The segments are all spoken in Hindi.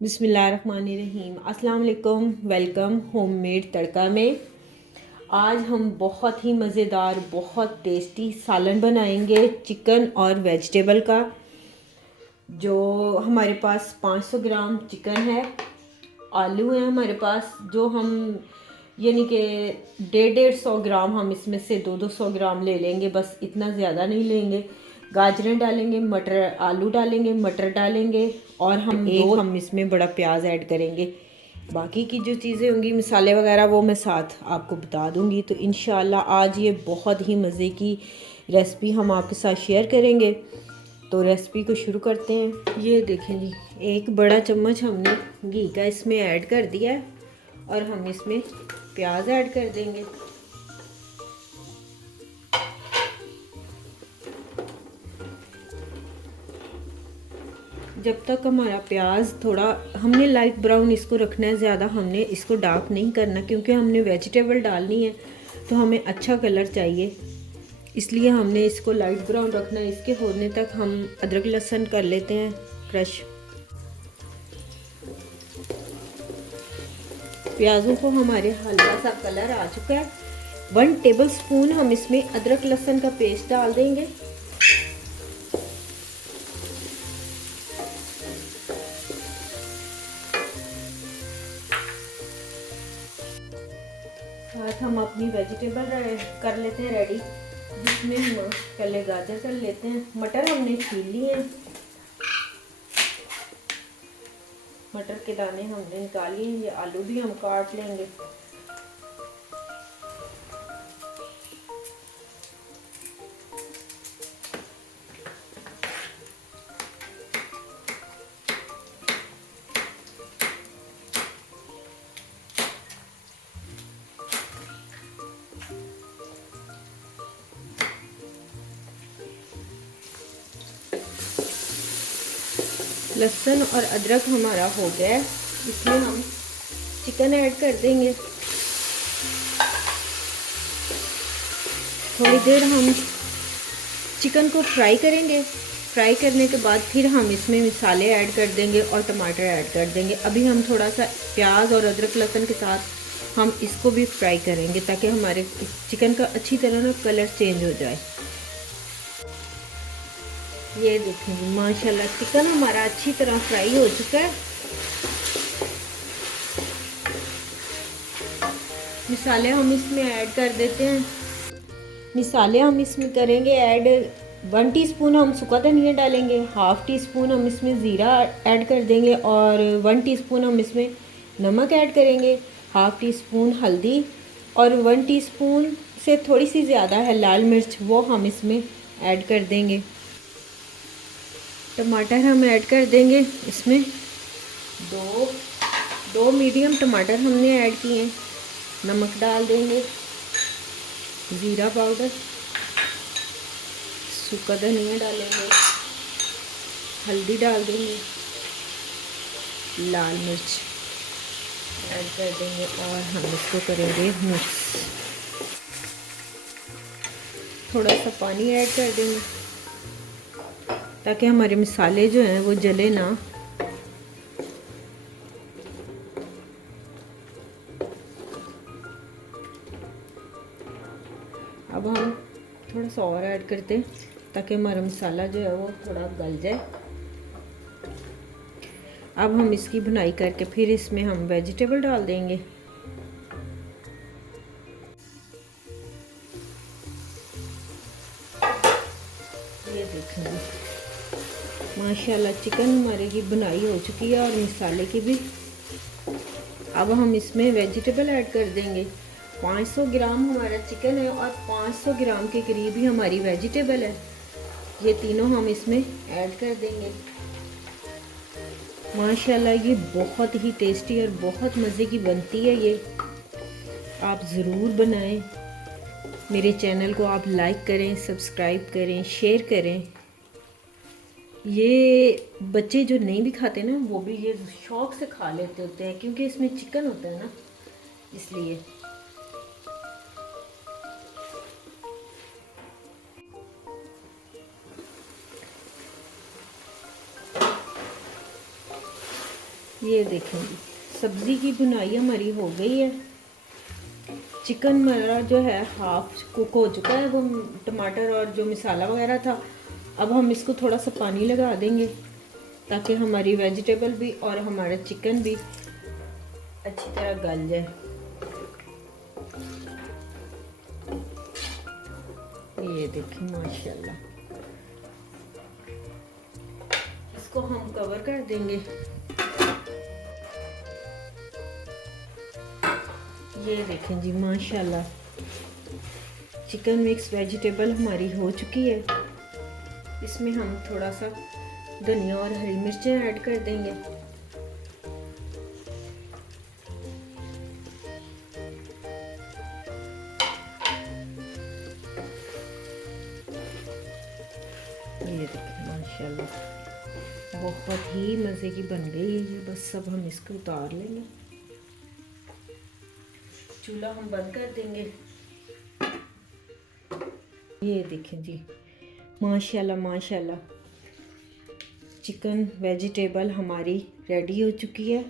बिस्मिल्लाहिर्रहमानिर्रहीम। अस्सलाम वालेकुम। वेलकम होममेड तड़का में। आज हम बहुत ही मज़ेदार बहुत टेस्टी सालन बनाएंगे चिकन और वेजिटेबल का। जो हमारे पास 500 ग्राम चिकन है, आलू हैं हमारे पास, जो हम यानी कि 150 ग्राम हम इसमें से 200 ग्राम ले लेंगे, बस इतना ज़्यादा नहीं लेंगे। गाजरें डालेंगे, मटर आलू डालेंगे, मटर डालेंगे और हम इसमें बड़ा प्याज ऐड करेंगे। बाकी की जो चीज़ें होंगी मसाले वगैरह वो मैं साथ आपको बता दूंगी। तो इंशाल्लाह आज ये बहुत ही मज़े की रेसिपी हम आपके साथ शेयर करेंगे। तो रेसिपी को शुरू करते हैं। ये देखें जी, एक बड़ा चम्मच हमने घी का इसमें ऐड कर दिया है और हम इसमें प्याज ऐड कर देंगे। जब तक हमारा प्याज थोड़ा, हमने लाइट ब्राउन इसको रखना है, ज़्यादा हमने इसको डार्क नहीं करना, क्योंकि हमने वेजिटेबल डालनी है तो हमें अच्छा कलर चाहिए, इसलिए हमने इसको लाइट ब्राउन रखना है। इसके होने तक हम अदरक लहसुन कर लेते हैं क्रश। प्याज़ों को हमारे हल्का सा कलर आ चुका है। 1 टेबल स्पून हम इसमें अदरक लहसुन का पेस्ट डाल देंगे। साथ हम अपनी वेजिटेबल कर लेते हैं रेडी, जिसमें हम पहले गाजर कर लेते हैं। मटर हमने छील लिए हैं, मटर के दाने हमने निकाल लिए। ये आलू भी हम काट लेंगे। लहसुन और अदरक हमारा हो गया है, इसमें हम चिकन ऐड कर देंगे। थोड़ी देर हम चिकन को फ्राई करेंगे। फ्राई करने के बाद फिर हम इसमें मसाले ऐड कर देंगे और टमाटर ऐड कर देंगे। अभी हम थोड़ा सा प्याज और अदरक लहसुन के साथ हम इसको भी फ्राई करेंगे, ताकि हमारे चिकन का अच्छी तरह ना कलर चेंज हो जाए। ये देखेंगे माशाल्लाह चिकन हमारा अच्छी तरह फ्राई हो चुका है। मसाले हम इसमें ऐड कर देते हैं। मसाले हम इसमें करेंगे ऐड। 1 टीस्पून हम सूखा धनिया डालेंगे, हाफ़ टी स्पून हम इसमें ज़ीरा ऐड कर देंगे और 1 टीस्पून हम इसमें नमक ऐड करेंगे, हाफ़ टी स्पून हल्दी और 1 टीस्पून से थोड़ी सी ज़्यादा है लाल मिर्च, वो हम इसमें ऐड कर देंगे। टमाटर हम ऐड कर देंगे इसमें। दो मीडियम टमाटर हमने ऐड किए। नमक डाल देंगे, ज़ीरा पाउडर, सूखा धनिया डालेंगे, हल्दी डाल देंगे, लाल मिर्च ऐड कर देंगे और हम इसको करेंगे मिक्स। थोड़ा सा पानी ऐड कर देंगे ताकि हमारे मसाले जो हैं वो जले ना। अब हम थोड़ा सा और ऐड करते हैं ताकि हमारा मसाला जो है वो थोड़ा गल जाए। अब हम इसकी भुनाई करके फिर इसमें हम वेजिटेबल डाल देंगे। ये देखेंगे माशाल्लाह चिकन हमारे की बुनाई हो चुकी है और मसाले की भी। अब हम इसमें वेजिटेबल ऐड कर देंगे। 500 ग्राम हमारा चिकन है और 500 ग्राम के करीब ही हमारी वेजिटेबल है। ये तीनों हम इसमें ऐड कर देंगे। माशाल्लाह ये बहुत ही टेस्टी और बहुत मज़े की बनती है। ये आप ज़रूर बनाएं। मेरे चैनल को आप लाइक करें, सब्सक्राइब करें, शेयर करें। ये बच्चे जो नहीं भी खाते ना, वो भी ये शौक़ से खा लेते होते हैं, क्योंकि इसमें चिकन होता है ना, इसलिए। ये देखें जी, सब्ज़ी की बुनाई हमारी हो गई है। चिकन हमारा जो है हाफ कुक हो चुका है, वो टमाटर और जो मसाला वगैरह था। अब हम इसको थोड़ा सा पानी लगा देंगे ताकि हमारी वेजिटेबल भी और हमारा चिकन भी अच्छी तरह गल जाए। ये देखिए माशाल्लाह, इसको हम कवर कर देंगे। ये देखें जी माशाल्लाह, चिकन मिक्स वेजिटेबल हमारी हो चुकी है। इसमें हम थोड़ा सा धनिया और हरी मिर्चें ऐड कर देंगे। ये देखिए माशाल्लाह, बहुत ही मज़े की बन गई है ये। बस सब हम इसको उतार लेंगे, चूल्हा हम बंद कर देंगे। ये देखें जी माशाल्लाह माशाल्लाह, चिकन वेजिटेबल हमारी रेडी हो चुकी है।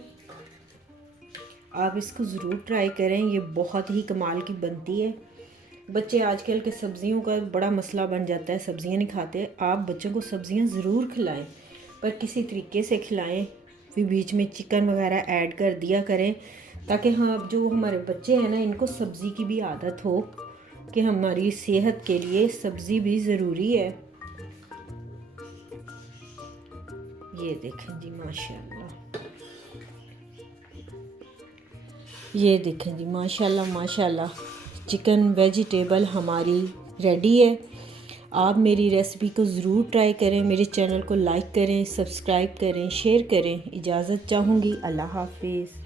आप इसको ज़रूर ट्राई करें, ये बहुत ही कमाल की बनती है। बच्चे आजकल के सब्ज़ियों का बड़ा मसला बन जाता है, सब्ज़ियां नहीं खाते। आप बच्चों को सब्ज़ियां ज़रूर खिलाएं, पर किसी तरीके से खिलाएं, फिर बीच में चिकन वगैरह ऐड कर दिया करें, ताकि हाँ जो हमारे बच्चे हैं ना, इनको सब्ज़ी की भी आदत हो कि हमारी सेहत के लिए सब्ज़ी भी ज़रूरी है। ये देखें जी माशाल्लाह, ये देखें जी माशाल्लाह माशाल्लाह, चिकन वेजिटेबल हमारी रेडी है। आप मेरी रेसिपी को ज़रूर ट्राई करें, मेरे चैनल को लाइक करें, सब्सक्राइब करें, शेयर करें। इजाज़त चाहूँगी। अल्लाह हाफिज़।